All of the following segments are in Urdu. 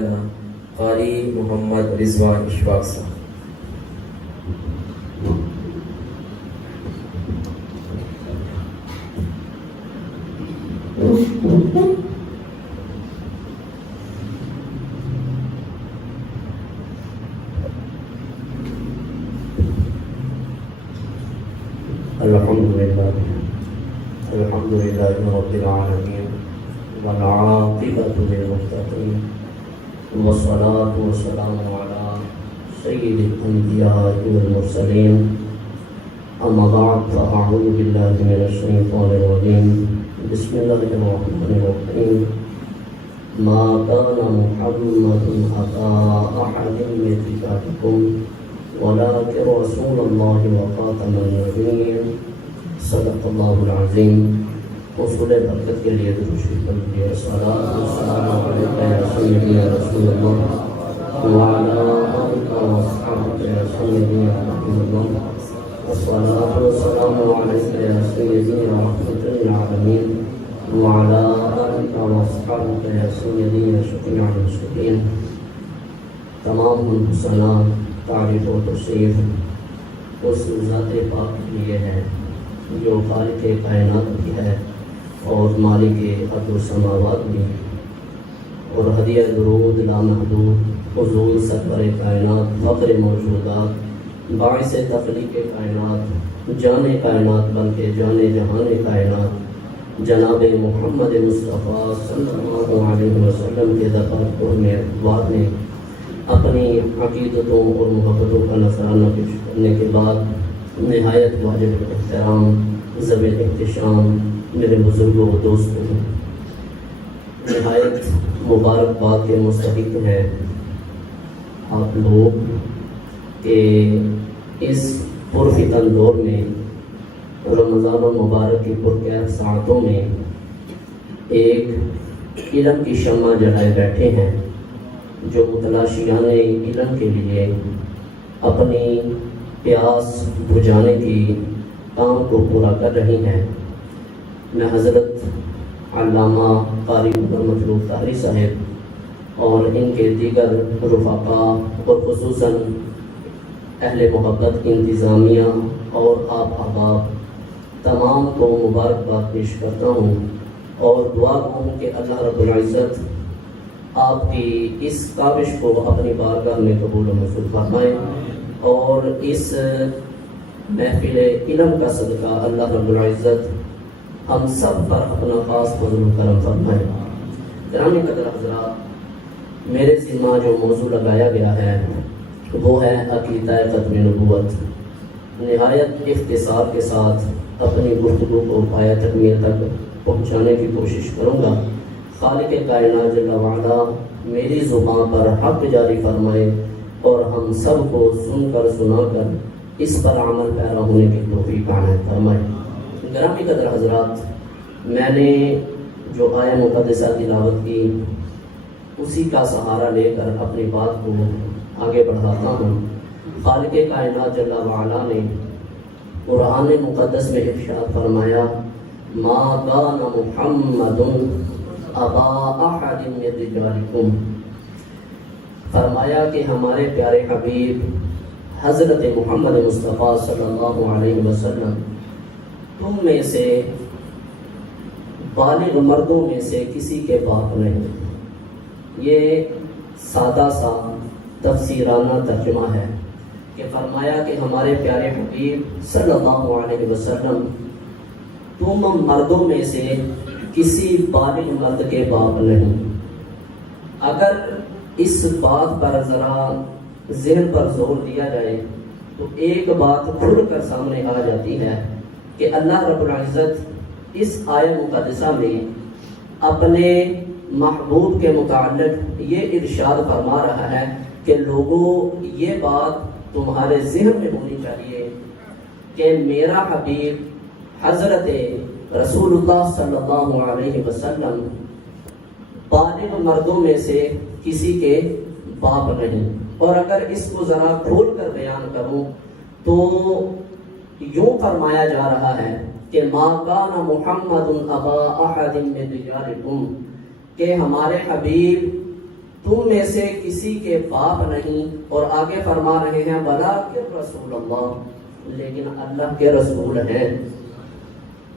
مولانا قاری محمد رضوان اشفاق صاحب۔ الحمد لله رب العالمين والعاقبة للمتقين والصلاة والسلام على سيد الأنبياء والمرسلين أما بعد فأعوذ بالله من الشيطان الرجيم بسم الله الرحمن الرحيم ما كان محمد أبا أحد من رجالكم ولكن رسول الله وخاتم النبيين صدق اللہ العظیم۔ حصول برکت کے لیے درود شریف پڑھیے۔ الصلاۃ والسلام علیک یا سیدی یا رسول اللہ وعلی آلک واصحابک یا سیدی یا حبیب اللہ، والصلاۃ والسلام علیک یا سیدی یا رحمۃ للعالمین وعلی آلک واصحابک یا سیدی یا شفیع المذنبین۔ تمام حسنات تعریف و توصیف اس ذات پاک کے لیے ہے جو خالق کائنات بھی ہے اور مالک ارض و سماوات بھی، اور ہدیہ درود لامحدود حضور سرور کائنات فخر موجودات باعث تخلیق کائنات جان کائنات بلکہ جان جہان کائنات جناب محمد مصطفیٰ صلی اللہ علیہ وسلم کے دربار میں بعد میں اپنی عقیدتوں اور محبتوں کا نذرانہ پیش کرنے کے بعد نہایت واجب احترام ذوی احتشام میرے بزرگوں و دوستوں، نہایت مبارکباد کے مستحق ہیں آپ لوگ کہ اس پرفتن دور میں رمضان المبارک کی پرکیف ساعتوں میں ایک علم کی شمع جلائے بیٹھے ہیں جو متلاشیان علم کے لیے اپنی پیاس بجھانے کی کام کو پورا کر رہی ہیں۔ میں حضرت علامہ قاری مطلوب طاہری صاحب اور ان کے دیگر رفقا اور خصوصاً اہل محبت انتظامیہ اور آپ احباب تمام کو مبارکباد پیش کرتا ہوں اور دعا ہوں کہ اللہ رب العزت آپ کی اس کاوش کو اپنی بارگاہ میں قبول و منظور فرمائے، اور اس محفل علم کا صدقہ اللہ رب العزت ہم سب پر اپنا خاص فضل و کرم فرمائے۔ گرامی قدر حضرات، میرے ذمہ جو موضوع لگایا گیا ہے وہ ہے عقیدہ ختم نبوت۔ نہایت اختصار کے ساتھ اپنی گفتگو کو پایہ تکمیل تک پہنچانے کی کوشش کروں گا۔ خالق کائنات جل وعلا میری زبان پر حق جاری فرمائے اور ہم سب کو سن کر سنا کر اس پر عمل پیرا ہونے کی توفیق عنایت فرمائے۔ گرامی قدر حضرات، میں نے جو آیہ مقدسہ تلاوت کی اسی کا سہارا لے کر اپنی بات کو آگے بڑھاتا ہوں۔ خالق کائنات جل وعلا نے قرآن مقدس میں ارشاد فرمایا ما کان محمد ابا احد من رجالکم، فرمایا کہ ہمارے پیارے حبیب حضرت محمد مصطفیٰ صلی اللہ علیہ وسلم تم میں سے بالغ مردوں میں سے کسی کے باپ نہیں۔ یہ سادہ سا تفسیرانہ ترجمہ ہے کہ فرمایا کہ ہمارے پیارے حبیب صلی اللہ علیہ وسلم تم مردوں میں سے کسی بالغ مرد کے باپ نہیں۔ اگر اس بات پر ذرا ذہن پر زور دیا جائے تو ایک بات کھل کر سامنے آ جاتی ہے کہ اللہ رب العزت اس آیہ مقدسہ میں اپنے محبوب کے متعلق یہ ارشاد فرما رہا ہے کہ لوگوں یہ بات تمہارے ذہن میں ہونی چاہیے کہ میرا حبیب حضرت رسول اللہ صلی اللہ علیہ وسلم بالغ مردوں میں سے کسی کے باپ نہیں۔ اور اگر اس کو ذرا کھول کر بیان کروں تو یوں فرمایا جا رہا ہے کہ ما کان محمد ابا احد من رجالکم، کہ ہمارے حبیب تم میں سے کسی کے باپ نہیں، اور آگے فرما رہے ہیں وَلَٰكِن رسول اللہ، لیکن اللہ کے رسول ہیں،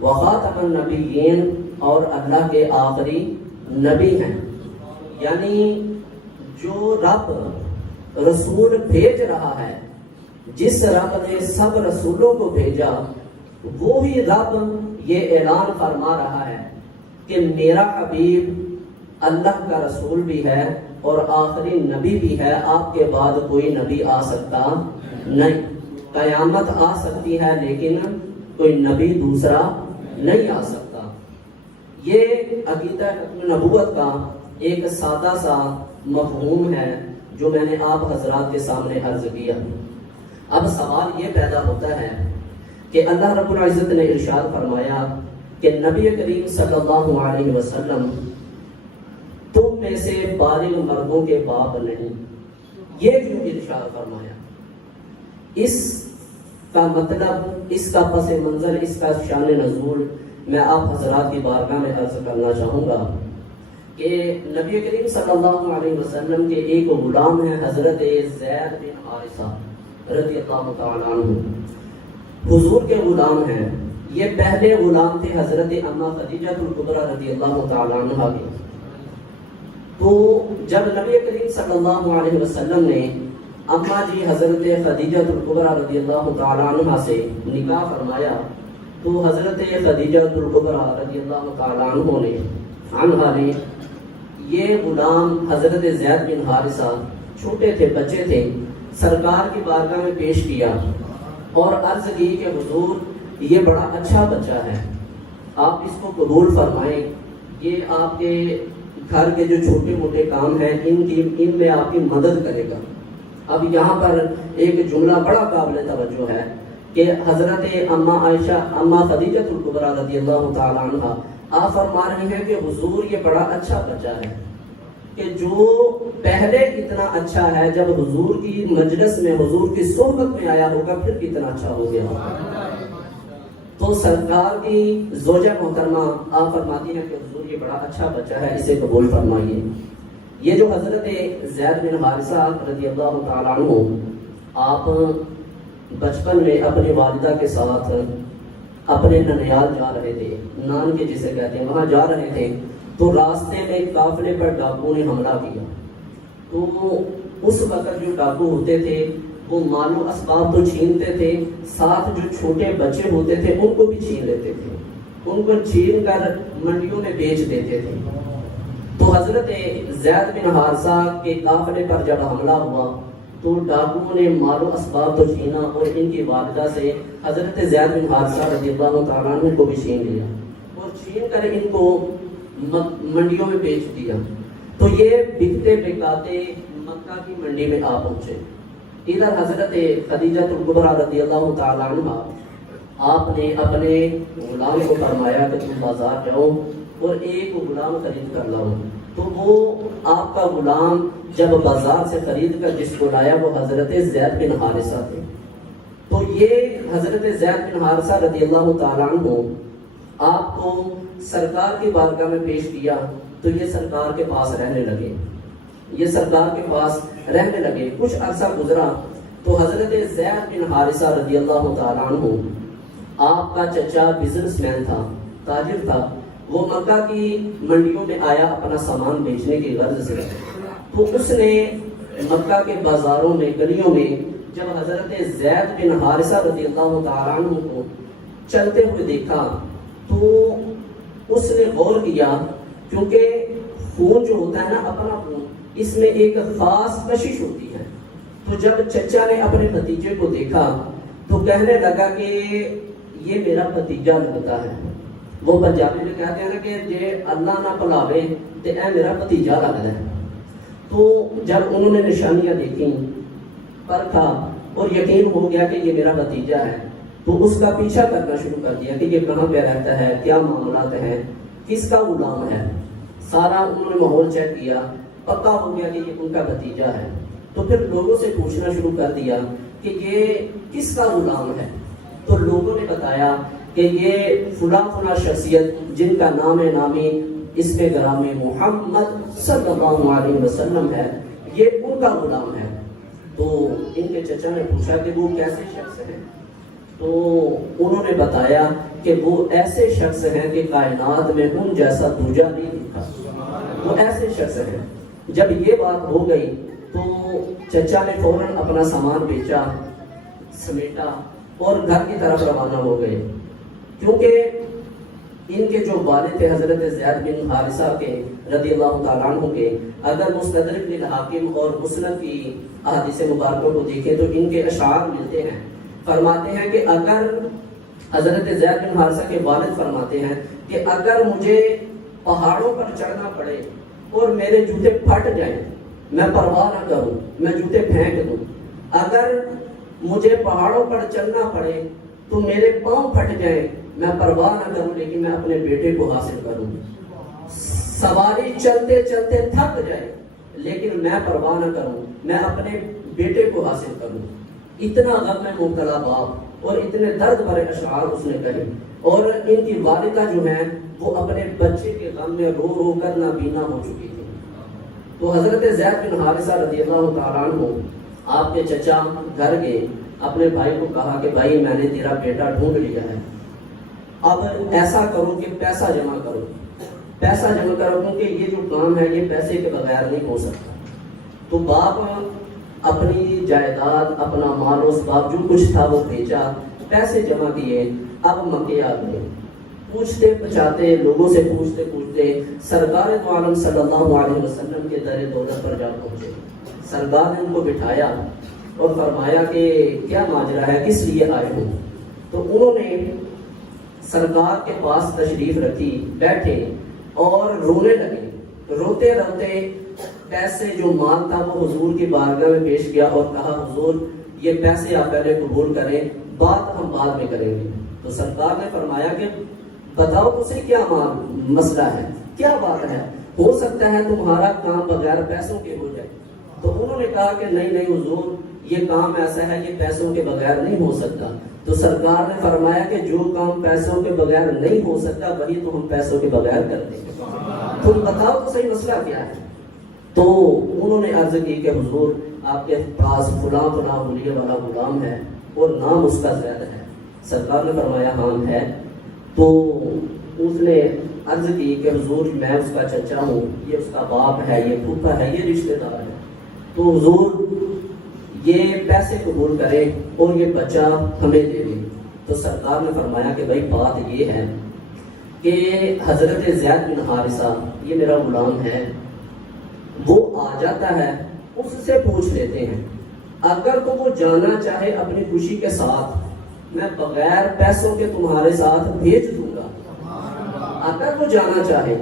وَخَاتَمَ النَّبِيِّينَ، اور اللہ کے آخری نبی ہیں۔ یعنی جو رب رسول بھیج رہا ہے، جس رب نے سب رسولوں کو بھیجا، وہی رب یہ اعلان فرما رہا ہے کہ میرا حبیب اللہ کا رسول بھی ہے اور آخری نبی بھی ہے، آپ کے بعد کوئی نبی آ سکتا نہیں، قیامت آ سکتی ہے لیکن کوئی نبی دوسرا نہیں آ سکتا۔ یہ عقیدہ نبوت کا ایک سادہ سا مفہوم ہے جو میں نے آپ حضرات کے سامنے عرض کیا۔ اب سوال یہ پیدا ہوتا ہے کہ اللہ رب العزت نے ارشاد فرمایا کہ نبی کریم صلی اللہ علیہ وسلم تم میں سے بالغ مردوں کے باپ نہیں، یہ کیوں ارشاد فرمایا؟ اس کا مطلب، اس کا پس منظر، اس کا شان نزول میں آپ حضرات کی بارگاہ میں عرض کرنا چاہوں گا کہ نبی کریم صلی اللہ علیہ وسلم کے ایک غلام ہیں حضرت زید بن حارثہ رضی اللہ تعالیٰ عنہ، حضور کے غلام ہیں۔ یہ پہلے غلام تھے حضرت اما خدیجہ الکبریٰ رضی اللہ تعالیٰ عنہ کے۔ تو جب نبی کریم صلی اللہ علیہ وسلم نے اما جی حضرت خدیجہ الکبریٰ رضی اللہ تعالیٰ عنہ سے نکاح فرمایا تو حضرت خدیجہ الکبریٰ رضی اللہ تعالیٰ عنہ نے یہ غلام حضرت زید بن حارثہ، چھوٹے تھے، بچے تھے، سرکار کی بارگاہ میں پیش کیا اور عرض کی کہ حضور یہ بڑا اچھا بچہ ہے، آپ اس کو قبول فرمائیں، یہ آپ کے گھر کے جو چھوٹے موٹے کام ہیں ان میں آپ کی مدد کرے گا۔ اب یہاں پر ایک جملہ بڑا قابل توجہ ہے کہ حضرت اما خدیجہ الکبریٰ رضی اللہ تعالیٰ عنہ آپ فرما رہے ہیں کہ حضور یہ بڑا اچھا بچہ ہے، کہ جو پہلے اتنا اچھا ہے جب حضور کی مجلس میں، حضور کی صحبت میں آیا ہوگا پھر کتنا اچھا ہو گیا۔ تو سرکار کی زوجہ محترمہ آپ فرماتی ہیں کہ حضور یہ بڑا اچھا بچہ ہے، اسے قبول فرمائیے۔ یہ جو حضرت زید بن حارثہ رضی اللہ تعالیٰ عنہ آپ بچپن میں اپنی والدہ کے ساتھ اپنے ننیال جا رہے تھے، نان کے جسے کہتے ہیں، وہاں جا رہے تھے تو راستے میں قافلے پر ڈاکو نے حملہ کیا۔ تو اس وقت جو ڈاکو ہوتے تھے وہ مال و اسباب تو چھینتے تھے، ساتھ جو چھوٹے بچے ہوتے تھے ان کو بھی چھین لیتے تھے، ان کو چھین کر منڈیوں میں بیچ دیتے تھے۔ تو حضرت زید بن حارثہ کے قافلے پر جب حملہ ہوا تو ڈاکوؤں نے مال و اسباب تو چھینا اور ان کی والدہ سے حضرت زید بن حارثہ رضی اللہ تعالیٰ عنہ کو بھی چھین لیا اور چھین کر ان کو منڈیوں میں بیچ دیا۔ تو یہ بکتے بکاتے مکہ کی منڈی میں آ پہنچے۔ ادھر حضرت خدیجہ الکبریٰ رضی اللہ تعالیٰ عنہ آپ نے اپنے غلام کو فرمایا کہ تم بازار جاؤ اور ایک غلام خرید کر لاؤ۔ تو وہ آپ کا غلام جب بازار سے خرید کر جس کو لایا وہ حضرت زید بن حارثہ تھے۔ تو یہ حضرت زید بن حارثہ رضی اللہ تعالیٰ عنہ آپ کو سرکار کی بارگاہ میں پیش کیا تو یہ سرکار کے پاس رہنے لگے، یہ سرکار کے پاس رہنے لگے۔ کچھ عرصہ گزرا تو حضرت زید بن حارثہ رضی اللہ تعالیٰ عنہ آپ کا چچا بزنس مین تھا، تاجر تھا، وہ مکہ کی منڈیوں میں آیا اپنا سامان بیچنے کی غرض سے۔ تو اس نے مکہ کے بازاروں میں، گلیوں میں جب حضرت زید بن حارثہ رضی اللہ تعالیٰ عنہ کو چلتے ہوئے دیکھا تو اس نے غور کیا، کیونکہ خون جو ہوتا ہے نا، اپنا خون، اس میں ایک خاص کشش ہوتی ہے۔ تو جب چچا نے اپنے بھتیجے کو دیکھا تو کہنے لگا کہ یہ میرا بھتیجا لگتا ہے۔ وہ پنجابی میں کہتے ہیں نا کہ جے اللہ نہ پلاوے تے اے میرا بھتیجا لگتا ہے۔ تو جب انہوں نے نشانیاں دیکھیں، پرکھا اور یقین ہو گیا کہ یہ میرا بھتیجا ہے تو اس کا پیچھا کرنا شروع کر دیا کہ یہ کہاں پہ رہتا ہے، کیا معاملات ہیں، کس کا غلام ہے۔ سارا انہوں نے ماحول چیک کیا، پکا ہو گیا کہ یہ ان کا بھتیجا ہے۔ تو پھر لوگوں سے پوچھنا شروع کر دیا کہ یہ کس کا غلام ہے۔ تو لوگوں نے بتایا کہ یہ فلاں فلاں شخصیت جن کا نام نامی اس میں گرام محمد صلی اللہ علیہ وسلم ہے، یہ ان کا غلام ہے۔ تو ان کے چچا نے پوچھا کہ وہ کیسے شخص ہیں؟ تو انہوں نے بتایا کہ وہ ایسے شخص ہیں کہ کائنات میں ان جیسا دوجا نہیں دکھا، وہ ایسے شخص ہیں۔ جب یہ بات ہو گئی تو چچا نے فوراً اپنا سامان بیچا، سمیٹا اور گھر کی طرف روانہ ہو گئے، کیونکہ ان کے جو والد تھے حضرت زید بن حارثہ کے رضی اللہ تعالیٰ عنہ کے، اگر مستدرک للحاکم اور مسلم کی احادیث مبارکوں کو دیکھیں تو ان کے اشعار ملتے ہیں۔ فرماتے ہیں کہ اگر حضرت زید بن حارثہ کے والد فرماتے ہیں کہ اگر مجھے پہاڑوں پر چڑھنا پڑے اور میرے جوتے پھٹ جائیں، میں پرواہ نہ کروں، میں جوتے پھینک دوں۔ اگر مجھے پہاڑوں پر چلنا پڑے تو میرے پاؤں پھٹ جائیں، میں پرواہ نہ کروں، لیکن میں اپنے بیٹے کو حاصل کروں۔ سواری چلتے چلتے تھک جائے لیکن میں پرواہ نہ کروں، میں اپنے بیٹے کو حاصل کروں۔ اتنا غم میں مبتلا باپ اور اتنے درد بھرے اشعار اس نے کہے، اور ان کی والدہ جو ہیں وہ اپنے بچے کے غم میں رو رو کر نابینا ہو چکی تھی۔ تو حضرت زید بن حارثہ رضی اللہ تعالیٰ عنہ آپ کے چچا گھر گئے، اپنے بھائی کو کہا کہ بھائی میں نے تیرا بیٹا ڈھونڈ لیا ہے، اب ایسا کرو کہ پیسہ جمع کرو، پیسہ جمع کرو، کیونکہ یہ جو کام ہے یہ پیسے کے بغیر نہیں ہو سکتا۔ تو باپ اپنی جائیداد، اپنا مال و اسباب جو کچھ تھا وہ بیچا، پیسے جمع کیے، اب مکے آ گئے۔ پوچھتے پچھاتے، لوگوں سے پوچھتے پوچھتے سرکار تو عالم صلی اللہ علیہ وسلم کے در دولت پر جا پہنچے۔ سرکار نے ان کو بٹھایا اور فرمایا کہ کیا ماجرا ہے، کس لیے آئے ہو؟ تو انہوں نے سرکار کے پاس تشریف رکھی، بیٹھے اور رونے لگے۔ روتے روتے پیسے جو مال تھا وہ حضور کی بارگاہ میں پیش کیا اور کہا حضور یہ پیسے آپ پہلے قبول کریں، بات ہم بعد میں کریں گے۔ تو سرکار نے فرمایا کہ بتاؤ تو صحیح کیا مسئلہ ہے، کیا بات ہے، ہو سکتا ہے تمہارا کام بغیر پیسوں کے ہو جائے۔ تو انہوں نے کہا کہ نہیں نہیں حضور، یہ کام ایسا ہے یہ پیسوں کے بغیر نہیں ہو سکتا۔ تو سرکار نے فرمایا کہ جو کام پیسوں کے بغیر نہیں ہو سکتا وہی تو ہم پیسوں کے بغیر کرتے ہیں، تم بتاؤ تو صحیح مسئلہ کیا ہے۔ تو انہوں نے عرض کی کہ حضور آپ کے پاس فلاں فلاں حلیے والا غلام ہے اور نام اس کا زید ہے۔ سرکار نے فرمایا ہاں ہے۔ تو اس نے عرض کی کہ حضور میں اس کا چچا ہوں، یہ اس کا باپ ہے، یہ پھوپھا ہے، یہ رشتہ دار ہے، تو حضور یہ پیسے قبول کرے اور یہ بچہ ہمیں دے دیں۔ تو سرکار نے فرمایا کہ بھائی بات یہ ہے کہ حضرت زید بن حارثہ یہ میرا غلام ہے، وہ آ جاتا ہے، اس سے پوچھ لیتے ہیں، اگر تو وہ جانا چاہے اپنی خوشی کے ساتھ میں بغیر پیسوں کے تمہارے ساتھ بھیج دوں گا، اگر وہ جانا چاہے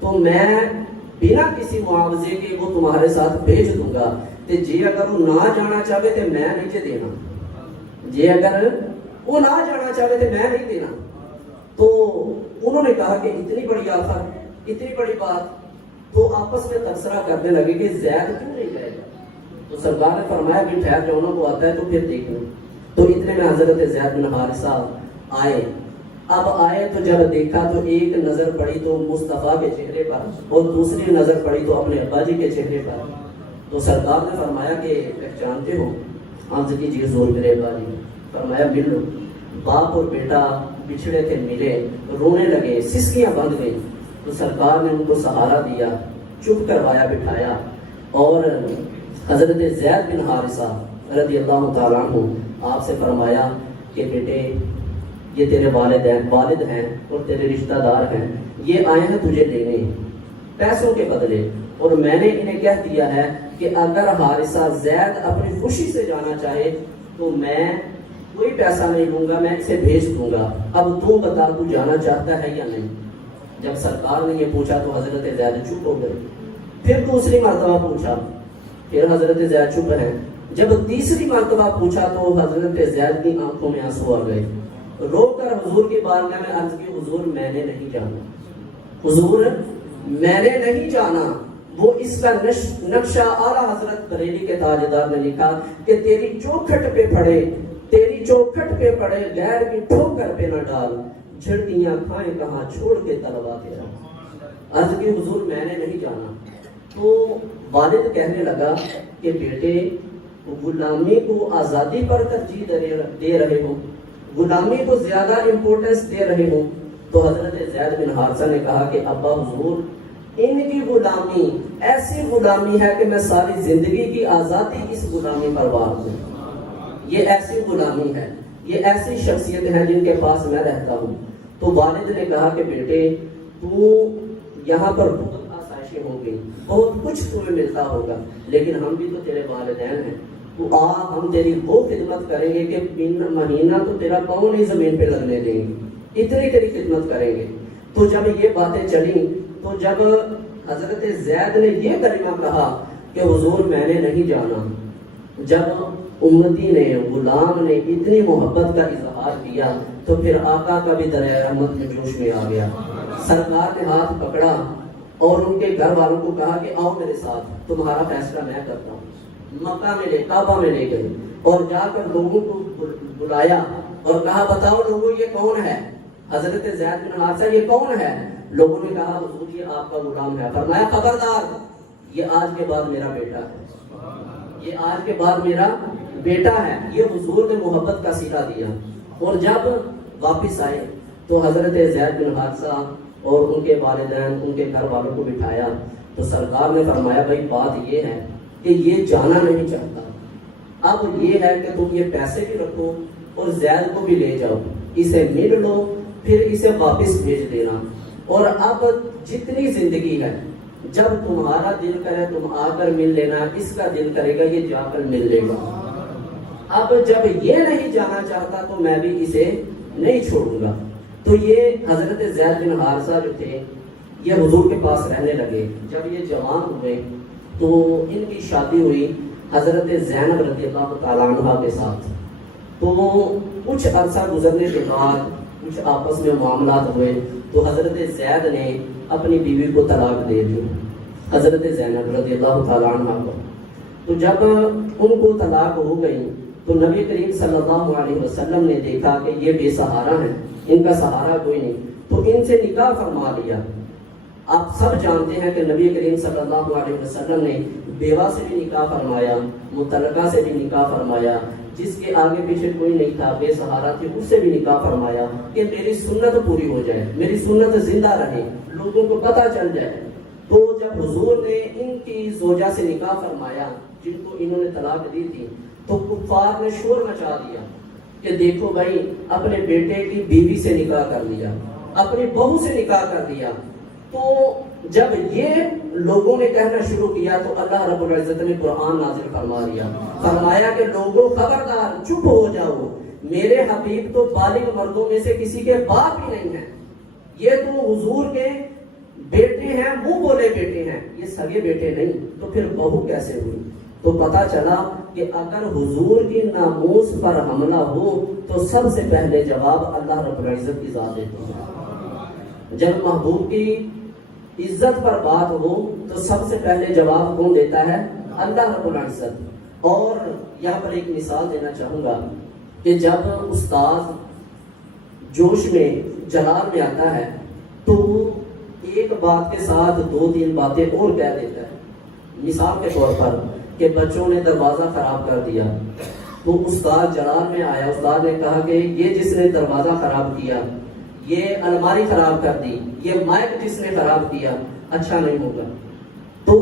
تو میں بنا کسی معاوضے کے وہ تمہارے ساتھ بھیج دوں گا، جی اگر وہ نہ جانا چاہے تو میں نہیں دینا، جی اگر وہ نہ جانا چاہے تو میں نہیں دینا۔ تو انہوں نے کہا کہ اتنی بڑی آفر، اتنی بڑی بات، تو آپس میں تبصرہ کرنے لگے کہ زید کیوں نہیں جائے گا۔ تو سرکار نے فرمایا کہ ٹھہر جاؤ نا، وہ آتا ہے تو پھر دیکھ لو۔ تو اتنے میں حضرت زید بن حارثہ آئے۔ اب آئے تو جب دیکھا تو ایک نظر پڑی تو مصطفیٰ کے چہرے پر اور دوسری نظر پڑی تو اپنے ابا جی کے چہرے پر۔ تو سرکار نے فرمایا کہ پہچانتے ہو؟ عرض کیجیے حضور میرے ابا جی۔ فرمایا مل لو۔ باپ اور بیٹا بچھڑے تھے، ملے، رونے لگے، سسکیاں بند گئی۔ تو سرکار نے ان کو سہارا دیا، چپ کروایا، بٹھایا، اور حضرت زید بن حارثہ رضی اللہ تعالیٰ عنہ آپ سے فرمایا کہ بیٹے یہ تیرے والد ہیں اور تیرے رشتہ دار ہیں، یہ آئے ہیں تجھے لینے پیسوں کے بدلے، اور میں نے انہیں کہہ دیا ہے کہ اگر حارثہ زید اپنی خوشی سے جانا چاہے تو میں کوئی پیسہ نہیں لوں گا، میں اسے بھیج دوں گا، اب تو بتا تو جانا چاہتا ہے یا نہیں۔ جب سرکار نے یہ پوچھا تو حضرت زید چپ ہو گئے۔ پھر دوسری مرتبہ پوچھا، پھر حضرت زید چپ ہیں۔ جب تیسری مرتبہ پوچھا تو حضرت زید کی آنکھوں میں آنسو آ گئے، رو کر حضور کی بارگاہ میں عرض کی حضور میں نے نہیں جانا، حضور میں نے نہیں جانا۔ وہ اس کا نقشہ اعلیٰ حضرت بریلی کے تاجدار نے لکھا کہ تیری چوکھٹ پہ پڑے، تیری چوکھٹ پہ پڑے، غیر کی ٹھوکر پہ نہ ڈال، جھڑکیاں کھائیں کہاں چھوڑ کے تلوا تیرا۔ عرض کی حضور میں نے نہیں جانا. تو والد کہنے لگا کہ بیٹے غلامی کو آزادی پر ترجیح دے رہے ہو, غلامی کو زیادہ امپورٹنس دے رہے ہو. تو حضرت زید بن حارثہ نے کہا کہ ابا حضور ان کی غلامی ایسی غلامی ہے کہ میں ساری زندگی کی آزادی اس غلامی پر وار ہوں. یہ ایسی غلامی ہے, یہ ایسی شخصیت ہے جن کے پاس میں رہتا ہوں. تو والد نے کہا کہ بیٹے تو یہاں پر بہت آسائشیں ہوں گی, بہت کچھ تمہیں ملتا ہوگا, لیکن ہم بھی تو تیرے والدین ہیں. تو ہم تیری وہ خدمت کریں گے کہ مہینہ تو تیرا پاؤں نہیں زمین پہ لگنے دیں گے, اتنی تیری خدمت کریں گے. تو جب یہ باتیں چلیں تو جب حضرت زید نے یہ کلمہ کہا کہ حضور میں نے نہیں جانا, جب امتی نے غلام نے اتنی محبت کا اظہار کیا تو پھر آقا کا بھی دریا رحمت میں جوش میں آ گیا. سرکار نے ہاتھ پکڑا اور ان کے گھر والوں کو کہا کہ آؤ میرے ساتھ, تمہارا فیصلہ میں کرتا ہوں. مکہ میں کعبہ میں لے گئے اور جا کر لوگوں کو بلایا اور کہا بتاؤ لوگوں یہ کون ہے؟ حضرت زید بن حارثہ یہ کون ہے؟ لوگوں نے کہا حضور یہ آپ کا غلام ہے. فرمایا خبردار, یہ آج کے بعد میرا بیٹا ہے, یہ آج کے بعد میرا بیٹا ہے. یہ حضور نے محبت کا سیرا دیا. اور جب واپس آئے تو حضرت زید بن حارثہ اور ان کے والدین ان کے گھر والوں کو بٹھایا تو سرکار نے فرمایا بھائی بات یہ ہے کہ یہ جانا نہیں چاہتا, اب یہ ہے کہ تم یہ پیسے بھی رکھو اور زید کو بھی لے جاؤ, اسے مل لو پھر اسے واپس بھیج دینا. اور اب جتنی زندگی ہے جب تمہارا دل کرے تم آ کر مل لینا, اس کا دل کرے گا یہ جا کر مل لے گا. اب جب یہ نہیں جانا چاہتا تو میں بھی اسے نہیں چھوڑوں گا. تو یہ حضرت زید بن حارثہ جو تھے یہ حضور کے پاس رہنے لگے. جب یہ جوان ہوئے تو ان کی شادی ہوئی حضرت زینب رضی اللہ تعالیٰ عنہ کے ساتھ. تو کچھ عرصہ گزرنے کے بعد کچھ آپس میں معاملات ہوئے تو حضرت زید نے اپنی بیوی کو طلاق دے دی, حضرت زینب رضی اللہ تعالیٰ عنہ کو. تو جب ان کو طلاق ہو گئی تو نبی کریم صلی اللہ علیہ وسلم نے دیکھا کہ یہ بے سہارا ہیں, ان کا سہارا کوئی نہیں, تو ان سے نکاح فرما لیا. آپ سب جانتے ہیں کہ نبی کریم صلی اللہ علیہ وسلم نے بیوہ سے بھی نکاح فرمایا, مطلقہ سے بھی نکاح فرمایا, جس کے آگے پیچھے کوئی نہیں تھا بے سہارا تھی اس سے بھی نکاح فرمایا کہ میری سنت پوری ہو جائے, میری سنت زندہ رہے, لوگوں کو پتہ چل جائے. تو جب حضور نے ان کی زوجہ سے نکاح فرمایا جن کو انہوں نے طلاق دی تھی تو کفار نے شور مچا دیا کہ دیکھو بھائی اپنے بیٹے کی بیوی سے نکاح کر لیا, اپنی بہو سے نکاح کر دیا. تو جب یہ لوگوں نے کہنا شروع کیا تو اللہ رب العزت نے قرآن نازل فرما دیا, فرمایا کہ لوگوں خبردار چپ ہو جاؤ, میرے حبیب تو بالغ مردوں میں سے کسی کے باپ ہی نہیں ہیں, یہ تو حضور کے بیٹے ہیں, منہ بولے بیٹے ہیں, یہ سگے بیٹے نہیں. تو پھر بہو کیسے ہوئی؟ تو پتا چلا کہ اگر حضور کی ناموس پر حملہ ہو تو سب سے پہلے جواب اللہ رب العزت کی ذات دیتی ہے. جب محبوب کی عزت پر بات ہو تو سب سے پہلے جواب کون دیتا ہے؟ اللہ رب العزت. اور یہاں پر ایک مثال دینا چاہوں گا کہ جب استاد جوش میں جلال میں آتا ہے تو ایک بات کے ساتھ دو تین باتیں اور کہہ دیتا ہے. مثال کے طور پر کہ بچوں نے دروازہ خراب کر دیا تو استاد جلال میں آیا, استاد نے کہا کہ یہ جس نے دروازہ خراب کیا, یہ الماری خراب کر دی, یہ مائک جس نے خراب کیا, اچھا نہیں ہوگا. تو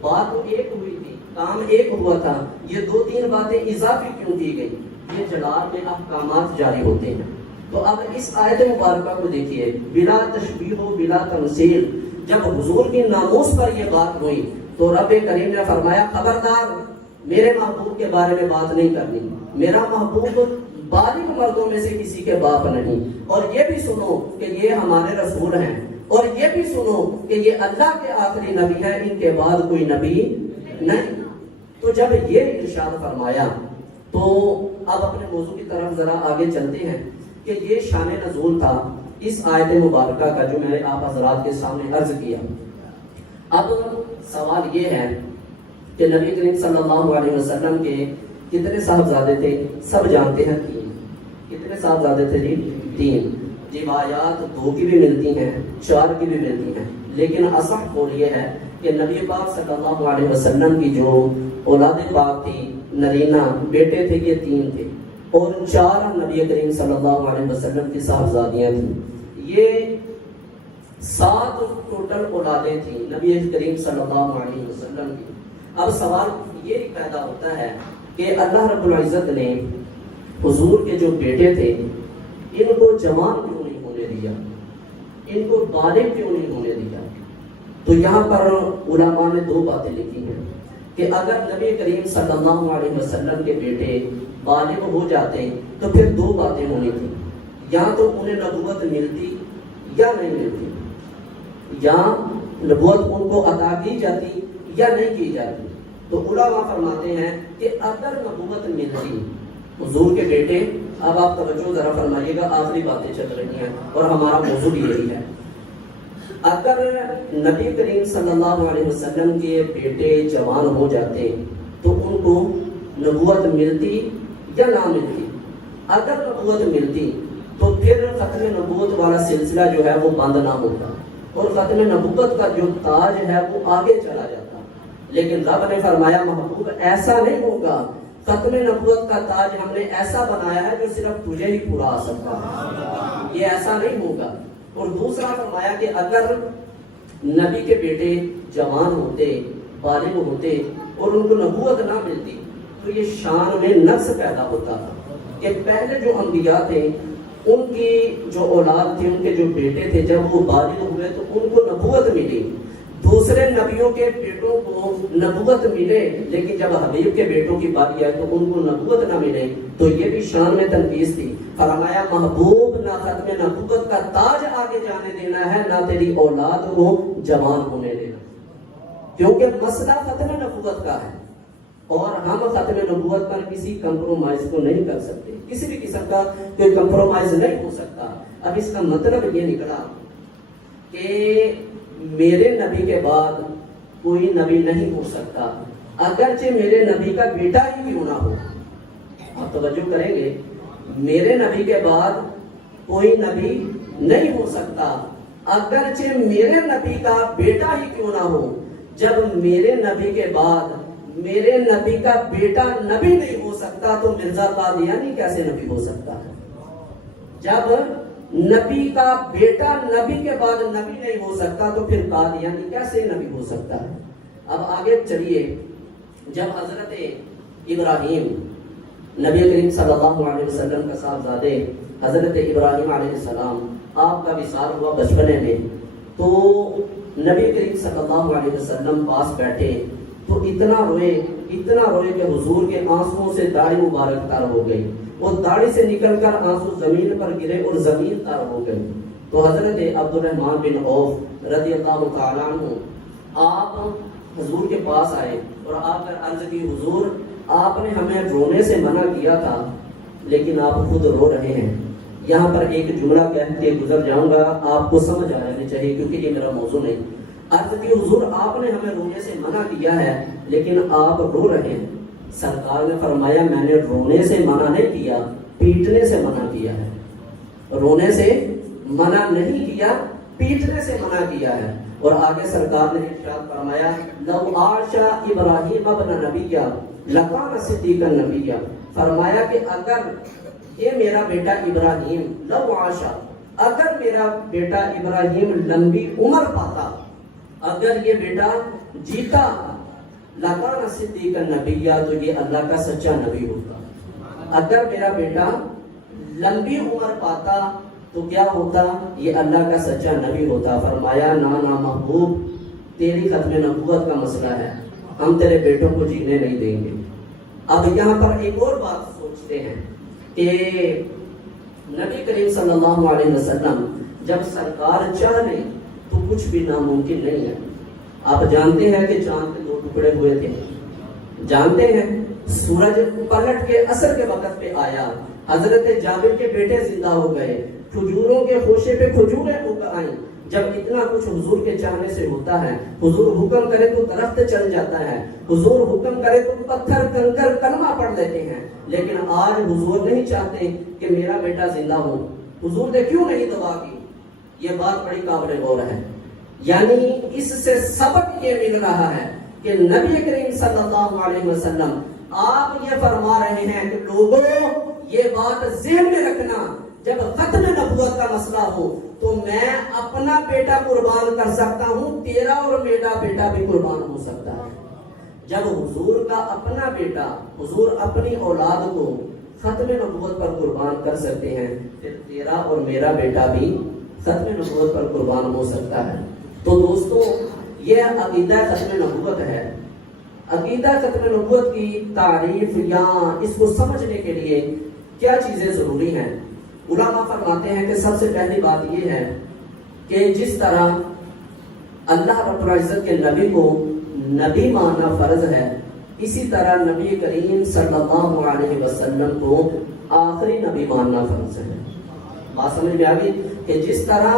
بات ایک ہوئی تھی, کام ایک ہوا تھا, یہ دو تین باتیں اضافی کیوں کی گئی؟ یہ جلال میں احکامات جاری ہوتے ہیں. تو اب اس آیت مبارکہ کو دیکھیے, بلا تشبیہ و بلا تمثیل, جب حضور کی ناموس پر یہ بات ہوئی تو رب کریم نے فرمایا خبردار میرے محبوب کے بارے میں بات نہیں کرنی, میرا محبوب بالغ مردوں میں سے کسی کے باپ نہیں. اور یہ بھی سنو کہ یہ ہمارے رسول ہیں, اور یہ بھی سنو کہ یہ اللہ کے آخری نبی ہیں, ان کے بعد کوئی نبی نہیں. تو جب یہ ارشاد فرمایا تو اب اپنے موضوع کی طرف ذرا آگے چلتے ہیں کہ یہ شان نزول تھا اس آیت مبارکہ کا جو میں نے آپ حضرات کے سامنے عرض کیا. اب سوال یہ ہے کہ نبی کریم صلی اللہ علیہ وسلم کے کتنے صاحبزادے تھے؟ سب جانتے ہیں تین. کتنے صاحبزادے تھے جی؟ تین. روایات 2 کی بھی ملتی ہیں, 4 کی بھی ملتی ہیں. لیکن اصح قول یہ ہے کہ نبی پاک صلی اللہ علیہ وسلم کی جو اولاد پاک تھی نرینہ بیٹے تھے یہ 3 تھے اور 4 نبی کریم صلی اللہ علیہ وسلم کی صاحبزادیاں تھیں، یہ 7 ٹوٹل اولادیں تھیں نبی کریم صلی اللہ علیہ وسلم کی۔ اب سوال یہ پیدا ہوتا ہے کہ اللہ رب العزت نے حضور کے جو بیٹے تھے ان کو جوان کیوں نہیں ہونے دیا، ان کو بالغ کیوں نہیں ہونے دیا؟ تو یہاں پر علماء نے 2 باتیں لکھی ہیں کہ اگر نبی کریم صلی اللہ علیہ وسلم کے بیٹے بالغ ہو جاتے تو پھر 2 باتیں ہونی تھیں، یا تو انہیں نبوت ملتی یا نہیں ملتی، یا نبوت ان کو عطا کی جاتی یا نہیں کی جاتی۔ تو علماء فرماتے ہیں کہ اگر نبوت ملتی حضور کے بیٹے، اب آپ توجہ ذرا فرمائیے گا، آخری باتیں چل رہی ہیں اور ہمارا موضوع بھی یہی ہے، اگر نبی کریم صلی اللہ علیہ وسلم کے بیٹے جوان ہو جاتے تو ان کو نبوت ملتی یا نہ ملتی؟ اگر نبوت ملتی تو پھر ختم نبوت والا سلسلہ جو ہے وہ بند نہ ہوتا اور ختم نبوت کا جو تاج ہے وہ آگے چلا جاتا، لیکن رب نے فرمایا محبوب ایسا نہیں ہوگا، ختم نبوت کا تاج ہم نے ایسا بنایا ہے جو صرف تجھے ہی پورا آ سکتا ہے، یہ ایسا نہیں ہوگا۔ اور دوسرا فرمایا کہ اگر نبی کے بیٹے جوان ہوتے بالغ ہوتے اور ان کو نبوت نہ ملتی تو یہ شان میں نقص پیدا ہوتا تھا کہ پہلے جو انبیاء تھے ان کی جو اولاد تھی، ان کے جو بیٹے تھے، جب وہ بالغ ہوئے تو ان کو نبوت ملی، دوسرے نبیوں کے بیٹوں کو نبوت ملے، لیکن جب حبیب کے بیٹوں کی باری آئی تو ان کو نبوت نہ ملے، تو یہ بھی شان میں تنقیص تھی۔ فرمایا محبوب نہ ختم نبوت کا تاج آگے جانے دینا ہے، نہ تیری اولاد کو جوان ہونے دینا، کیونکہ مسئلہ ختم نبوت کا ہے اور ہم ختم نبوت پر کسی کمپرومائز کو نہیں کر سکتے، کسی بھی قسم کا کوئی کمپرومائز نہیں ہو سکتا۔ اب اس کا مطلب یہ نکلا کہ میرے نبی کے بعد کوئی نبی نہیں ہو سکتا، اگرچہ میرے نبی کا بیٹا ہی کیوں نہ ہو۔ آپ توجہ کریں گے، میرے نبی کے بعد کوئی نبی نہیں ہو سکتا، اگرچہ میرے نبی کا بیٹا ہی کیوں نہ ہو۔ جب میرے نبی کے بعد میرے نبی کا بیٹا نبی نہیں ہو سکتا تو مرزا قادیانی کیسے نبی ہو سکتا ہے؟ جب نبی کا بیٹا نبی کے بعد نبی نہیں ہو سکتا تو پھر قادیانی کیسے نبی ہو سکتا ہے؟ اب آگے چلیے، جب حضرت ابراہیم نبی کریم صلی اللہ علیہ وسلم کا صاحبزادے حضرت ابراہیم علیہ السلام آپ کا وصال ہوا بچپنے میں، تو نبی کریم صلی اللہ علیہ وسلم پاس بیٹھے تو اتنا روئے کہ حضور کے آنسوؤں سے داڑھی مبارک تر ہو گئی، وہ داڑھی سے نکل کر آنسو زمین پر گرے اور زمین تر ہو گئی۔ تو حضرت عبد الرحمن بن عوف رضی اللہ تعالیٰ عنہ آپ حضور کے پاس آئے اور آپ نے عرض کی، حضور آپ نے ہمیں رونے سے منع کیا تھا لیکن آپ خود رو رہے ہیں۔ یہاں پر ایک جملہ کہہ کے گزر جاؤں گا، آپ کو سمجھ آ جانی چاہیے کیونکہ یہ میرا موضوع نہیں۔ عرض کی، حضور آپ نے ہمیں رونے سے منع کیا ہے لیکن آپ رو رہے ہیں۔ سرکار نے فرمایا میں نے رونے سے منع نہیں کیا، پیٹنے سے منع کیا ہے۔ رونے سے منع نہیں کیا، پیٹنے سے منع کیا ہے۔ اور آگے سرکار نے ارشاد فرمایا لو عاش ابراہیم ابن نبیہ لکان صدیقا نبیہ، فرمایا کہ اگر یہ میرا بیٹا ابراہیم لو عاش، اگر میرا بیٹا ابراہیم لمبی عمر پاتا، اگر یہ بیٹا جیتا، لکان صدیقا نبیہ، تو یہ اللہ کا سچا نبی ہوتا۔ اگر میرا بیٹا لمبی عمر پاتا تو کیا ہوتا؟ یہ اللہ کا سچا نبی ہوتا۔ فرمایا نا محبوب، تیری ختم نبوت کا مسئلہ ہے، ہم تیرے بیٹوں کو جینے نہیں دیں گے۔ اب یہاں پر ایک اور بات سوچتے ہیں کہ نبی کریم صلی اللہ علیہ وسلم جب سرکار چاہ لیں تو کچھ بھی ناممکن نہیں ہے۔ آپ جانتے ہیں کہ چاند کے 2 ٹکڑے ہوئے تھے، جانتے ہیں سورج پلٹ کے عصر کے وقت پہ آیا، حضرت جابر کے بیٹے زندہ ہو گئے، کھجوروں کے خوشے پہ کھجوریں اگ آئیں۔ جب اتنا کچھ حضور کے چاہنے سے ہوتا ہے، حضور حکم کرے تو درخت چل جاتا ہے، حضور حکم کرے تو پتھر کنکر کلمہ پڑھ لیتے ہیں، لیکن آج حضور نہیں چاہتے کہ میرا بیٹا زندہ ہو۔ حضور نے کیوں نہیں دعا کی؟ یہ بات بڑی قابل غور ہے، یعنی اس سے سبق یہ مل رہا ہے کہ نبی کریم صلی اللہ علیہ وسلم آپ یہ فرما رہے ہیں کہ لوگوں یہ بات ذہن میں رکھنا، جب ختم نبوت کا مسئلہ ہو تو میں اپنا بیٹا قربان کر سکتا ہوں، تیرا اور میرا بیٹا بھی قربان ہو سکتا ہے۔ جب حضور کا اپنا بیٹا، حضور اپنی اولاد کو ختم نبوت پر قربان کر سکتے ہیں، پھر تیرا اور میرا بیٹا بھی ختم نبوت پر قربان ہو سکتا ہے۔ تو دوستو یہ عقیدہ ختم نبوت ہے۔ عقیدہ ختم نبوت کی تعریف یا اس کو سمجھنے کے لیے کیا چیزیں ضروری ہیں؟ علماء فرماتے ہیں کہ سب سے پہلی بات یہ ہے کہ جس طرح اللہ رب العزت کے نبی کو نبی ماننا فرض ہے، اسی طرح نبی کریم صلی اللہ علیہ وسلم کو آخری نبی ماننا فرض ہے۔ بات سمجھ میں آ گئی کہ جس طرح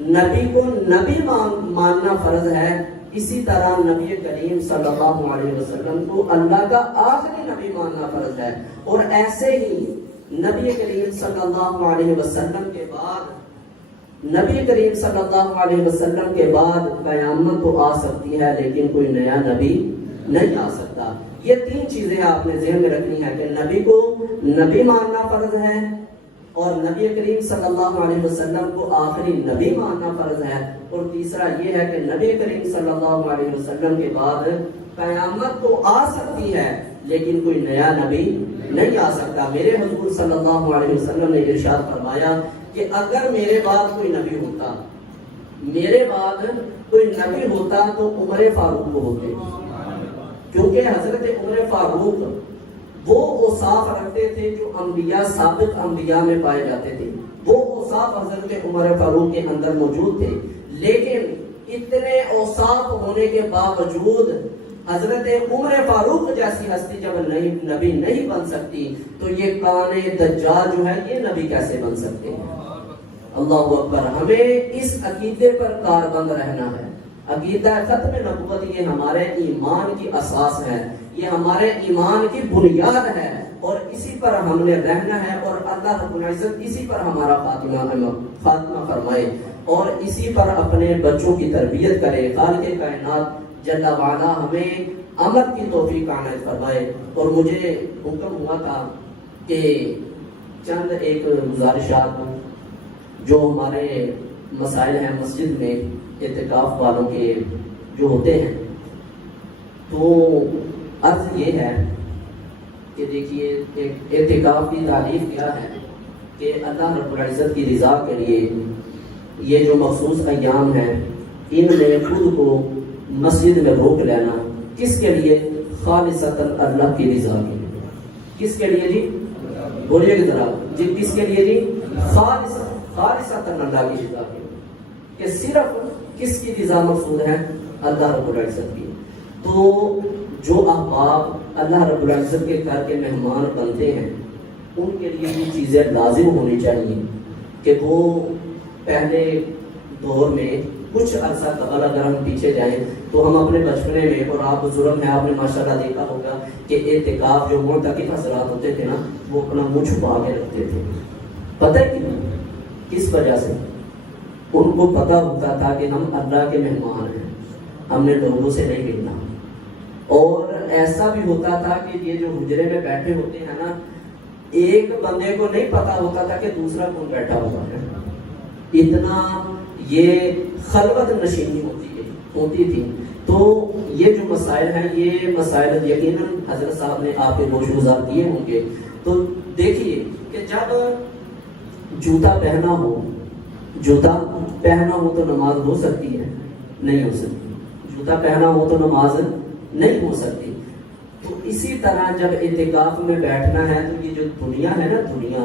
نبی کو نبی ماننا فرض ہے، اسی طرح نبی کریم صلی اللہ علیہ وسلم کو اللہ کا آخری نبی ماننا فرض ہے۔ اور ایسے ہی نبی کریم صلی اللہ علیہ وسلم کے بعد، نبی کریم صلی اللہ علیہ وسلم کے بعد قیامت تو آ سکتی ہے لیکن کوئی نیا نبی نہیں آ سکتا۔ یہ تین چیزیں آپ نے ذہن میں رکھنی ہے کہ نبی کو نبی ماننا فرض ہے، اور نبی کریم صلی اللہ علیہ وسلم کو آخری نبی ماننا فرض ہے، اور تیسرا یہ ہے کہ نبی کریم صلی اللہ علیہ وسلم کے بعد قیامت تو آ سکتی ہے لیکن کوئی نیا نبی نہیں آ سکتا۔ میرے حضور صلی اللہ علیہ وسلم نے ارشاد فرمایا کہ اگر میرے بعد کوئی نبی ہوتا، میرے بعد کوئی نبی ہوتا تو عمر فاروق کو ہوتے، کیونکہ حضرت عمر فاروق وہ اوصاف رکھتے تھے جو انبیاء، سابق انبیاء میں پائے جاتے تھے، وہ اوصاف حضرت عمر فاروق کے اندر موجود تھے۔ لیکن اتنے اوصاف ہونے کے باوجود حضرت عمر فاروق جیسی ہستی جب نبی نہیں بن سکتی تو یہ کان دجال جو ہے یہ نبی کیسے بن سکتے ہیں؟ اللہ اکبر۔ ہمیں اس عقیدے پر کاربند رہنا ہے۔ عقیدہ ختم نبوت یہ ہمارے ایمان کی اساس ہے، یہ ہمارے ایمان کی بنیاد ہے، اور اسی پر ہم نے رہنا ہے، اور اللہ رب العزت اسی پر ہمارا خاتمہ فرمائے اور اسی پر اپنے بچوں کی تربیت کرے۔ خالق کائنات جل وعلا ہمیں عمل کی توفیق عنایت فرمائے۔ اور مجھے حکم ہوا تھا کہ چند ایک گزارشات جو ہمارے مسائل ہیں مسجد میں اعتکاف والوں کے جو ہوتے ہیں، تو عرض یہ ہے کہ دیکھیے اعتکاف کی تعریف کیا ہے کہ اللہ رب العزت کی رضا کے لیے یہ جو مخصوص ایام ہیں ان میں خود کو مسجد میں روک لینا، کس کے لیے؟ خالصتاً اللہ کی رضا کے لیے۔ کس کے لیے جی؟ بولیے کہ ذرا جی، کس کے لیے جی؟ خالصتاً اللہ کی رضا کے لیے، کہ صرف کس کی رضا مقصود ہے؟ اللہ رب العزت کی۔ تو جو احباب اللہ رب العزت کے گھر کے مہمان بنتے ہیں ان کے لیے یہ چیزیں لازم ہونی چاہیے کہ وہ پہلے دور میں کچھ عرصہ قبل اگر ہم پیچھے جائیں تو ہم اپنے بچپنے میں، اور آپ بزرگ ہیں آپ نے ماشاءاللہ دیکھا ہوگا کہ اعتکاف جو معتکف حضرات ہوتے تھے نا وہ اپنا منہ چھپا کے رکھتے تھے۔ پتہ ہے کیوں؟ کس وجہ سے؟ ان کو پتہ ہوتا تھا کہ ہم اللہ کے مہمان ہیں، ہم نے لوگوں سے نہیں ملنا۔ اور ایسا بھی ہوتا تھا کہ یہ جو حجرے میں بیٹھے ہوتے ہیں نا، ایک بندے کو نہیں پتا ہوتا تھا کہ دوسرا کون بیٹھا ہوا ہے، اتنا یہ خلوت نشینی ہوتی تھی۔ تو یہ جو مسائل ہیں یہ مسائل یقیناً حضرت صاحب نے آپ کے گوش گزار کیے ہوں گے۔ تو دیکھیے کہ جب جوتا پہنا ہو تو نماز ہو سکتی ہے؟ نہیں ہو سکتی۔ جوتا پہنا ہو تو نماز نہیں ہو سکتی۔ تو اسی طرح جب اعتکاف میں بیٹھنا ہے تو یہ جو دنیا ہے نا، دنیا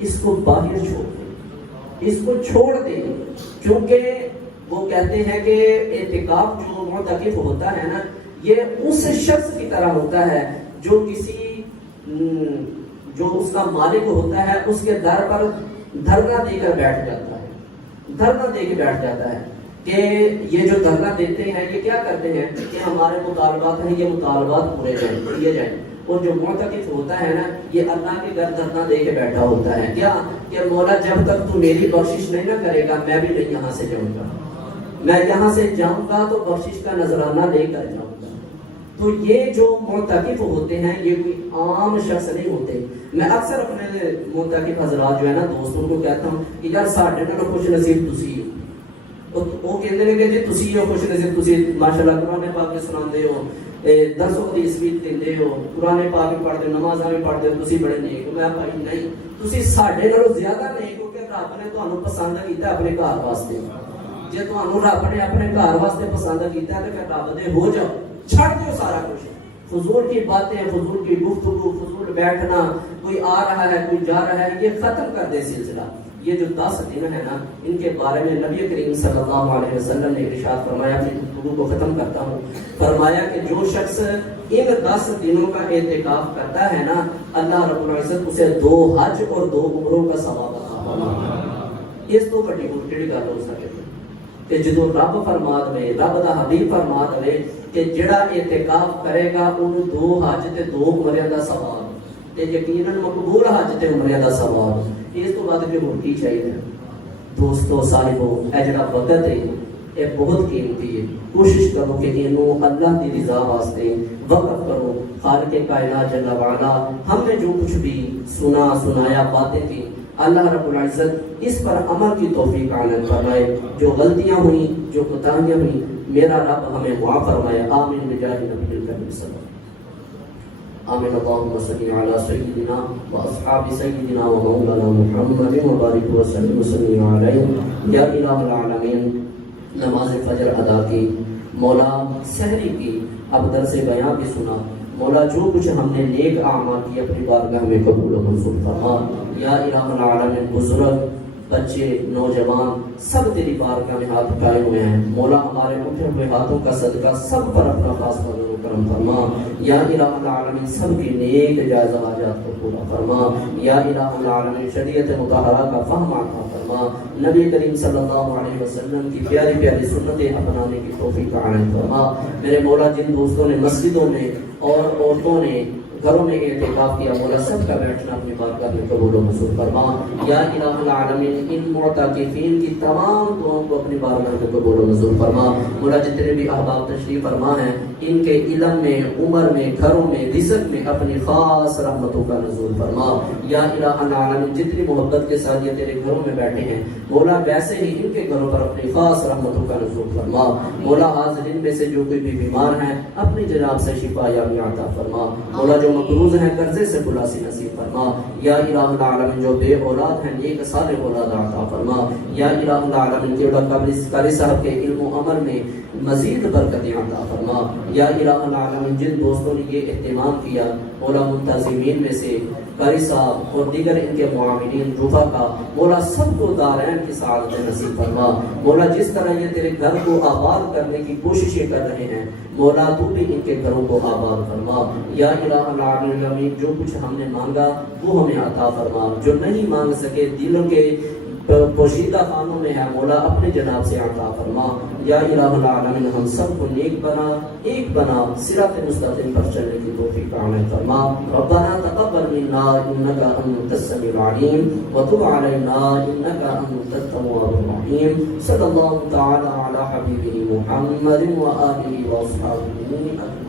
اس کو باہر چھوڑ دیں، اس کو چھوڑ دیں، کیونکہ وہ کہتے ہیں کہ اعتکاف جو معتکف ہوتا ہے نا یہ اس شخص کی طرح ہوتا ہے جو جو اس کا مالک ہوتا ہے اس کے در پر دھرنا دے کر بیٹھ جاتا ہے، دھرنا دے کے بیٹھ جاتا ہے کہ یہ جو دھرنا دیتے ہیں یہ کیا کرتے ہیں کہ ہمارے مطالبات ہیں، یہ مطالبات پورے کیے جائیں۔ اور جو معتکف ہوتا ہے نا یہ اللہ کے گھر دھرنا دے کے بیٹھا ہوتا ہے، کیا کہ مولا جب تک تو میری بخشش نہیں نہ کرے گا میں بھی نہیں یہاں سے جاؤں گا، میں یہاں سے جاؤں گا تو بخشش کا نذرانہ لے کر جاؤں گا. تو یہ جو معتکف ہوتے ہیں یہ کوئی عام شخص نہیں ہوتے. میں اکثر اپنے معتکف حضرات جو ہے نا دوستوں کو کہتا ہوں کہ یار ساڈے نال خوش نصیب تسی ہو. وہ کہتے ہیں کہ جی تسی ہو خوش نصیب, تسی ماشاءاللہ قرآن پاک سناندے ہو, درس و حدیث بھی دیندے ہو, قرآن پاک بھی پڑھتے ہو, نمازاں بھی پڑھتے ہو, تسی بڑے نیک ہو. میں بھائی نہیں, تسی ساڈے نالوں زیادہ نیک ہو کہ رب نے تانوں پسند کیتا اپنے گھر واسطے. جے تانوں رب نے اپنے گھر واسطے پسند کیتا تے پھر رب دے ہو جاؤ, چھڑ دیو سارا کچھ. فضول کی باتیں, فضول کی گفتگو, فضول بیٹھنا, کوئی آ رہا ہے کوئی جا رہا ہے, یہ ختم کر دے سلسلہ. یہ جو 10 دن ہے نا ان کے بارے میں نبی کریم صلی اللہ علیہ وسلم نے ارشاد فرمایا, اپنی گفتگو کو ختم کرتا ہوں, فرمایا کہ جو شخص ان 10 دنوں کا اعتکاف کرتا ہے نا اللہ رب العزت اسے 2 حج اور 2 عمروں کا ثواب عطا فرماتا ہے. اس تو بڑی کیڑی گل ہو سکے کہ جدو رب فرما دے, رب دا حبیب فرما دے کہ جڑا اعتکاف کرے گا انہوں 2 حج تے 2 عمرے دا ثواب, تے یقیناً مقبول حج تے عمرے دا ثواب. اس تو بعد کہ ہور کی چاہیے. دوستو صاحبو, اے جڑا وقت ہے یہ بہت قیمتی ہے. کوشش کرو کہ انہوں اللہ کی رضا واسطے وقف کرو. خالق کائنات جل وعلا ہم نے جو کچھ بھی سنا سنایا باتیں تھی, اللہ رب العزت اس پر عمل کی توفیق عنایت فرمائے. جو غلطیاں ہوئیں, جو کوتاہیاں ہوئیں, میرا رب ہمیں معاف فرمائے. آمین بجاہ نبی الکریم صلی اللہ علیہ وسلم. آمین. اللهم صل على سيدنا واصحاب سيدنا ومولانا محمد وبارك وسلم عليه یا الہ العالمین. نماز فجر ادا کی, مولا سحری کی, اب درس بیان بھی سنا. مولا جو کچھ ہم نے نیک اعمال کی اپنی بارگاہ میں قبول و منظور فرما. یا الہ العالمین, بزرگ, بچے, نوجوان سب تیری بارگاہ میں ہاتھ اٹھائے ہوئے ہیں. مولا ہمارے اٹھے ہوئے ہاتھوں کا صدقہ سب پر اپنا خاص فضل و کرم فرما. یا الہ العالمین سب کی نیک جائز حاجات کو پورا فرما. یا الہ العالمین شریعت مطہرہ کا فہم عطا فرما. نبی کریم صلی اللہ علیہ وسلم کی پیاری پیاری سنتیں اپنانے کی توفیق عنایت فرما. میرے مولا جن دوستوں نے مسجدوں میں اور عورتوں نے گھروں میں اعتکاف کیا, مولا سب کا بیٹھنا اپنی بارگاہ میں قبول و منظور فرما. یا الہ العالمین ان معتکفین کی تمام دعاؤں کو اپنی بارگاہ میں قبول و منظور فرما. مولا جتنے بھی احباب تشریف فرما ہیں ان کے علم میں, عمر میں, گھروں میں, رزق میں اپنی خاص رحمتوں کا نزول فرما. یا الہ العالمین جتنی محبت کے ساتھ یہ تیرے گھروں میں بیٹھے ہیں مولا ویسے ہی ان کے گھروں پر اپنی خاص رحمتوں کا نزول فرما. مولا حاضرین میں سے جو کوئی بھی بیمار ہیں اپنی جناب سے شفا یا عطا فرما. مولا جو مقروض ہیں قرضے سے خلاصی نصیب فرما. یا الہ العالمین جو بے اولاد ہیں نیک صالح اولاد عطا فرما. یا الہ العالمین جو قاری صاحب کے علم و عمل میں مزید برکتیں عطا فرما. یا الہ العالمین جن دوستوں نے یہ اہتمام کیا مولا منتظمین میں سے قاری صاحب اور دیگر ان کے معاونین رفقا, مولا سب کو دارین کی سعادت نصیب فرما. مولا جس طرح یہ تیرے گھر کو آباد کرنے کی کوششیں کر رہے ہیں مولا تو بھی ان کے گھروں کو آباد فرما. یا الہ العالمین جو کچھ ہم نے مانگا وہ ہمیں عطا فرما. جو نہیں مانگ سکے دلوں کے پوشیدہ خانوں میں ہے مولا اپنے جناب سے عطا فرما. یا الہ العالمین ہم سب کو نیک بنا, ایک بنا, صراط مستقیم پر چلنے کی توفیق عنایت فرما. ربنا تقبل منا انک انت السمیع العلیم وتب علینا انک انت التواب الرحیم. صلی اللہ تعالی علی حبیبہ محمد و آلہ و اصحابہ اجمعین.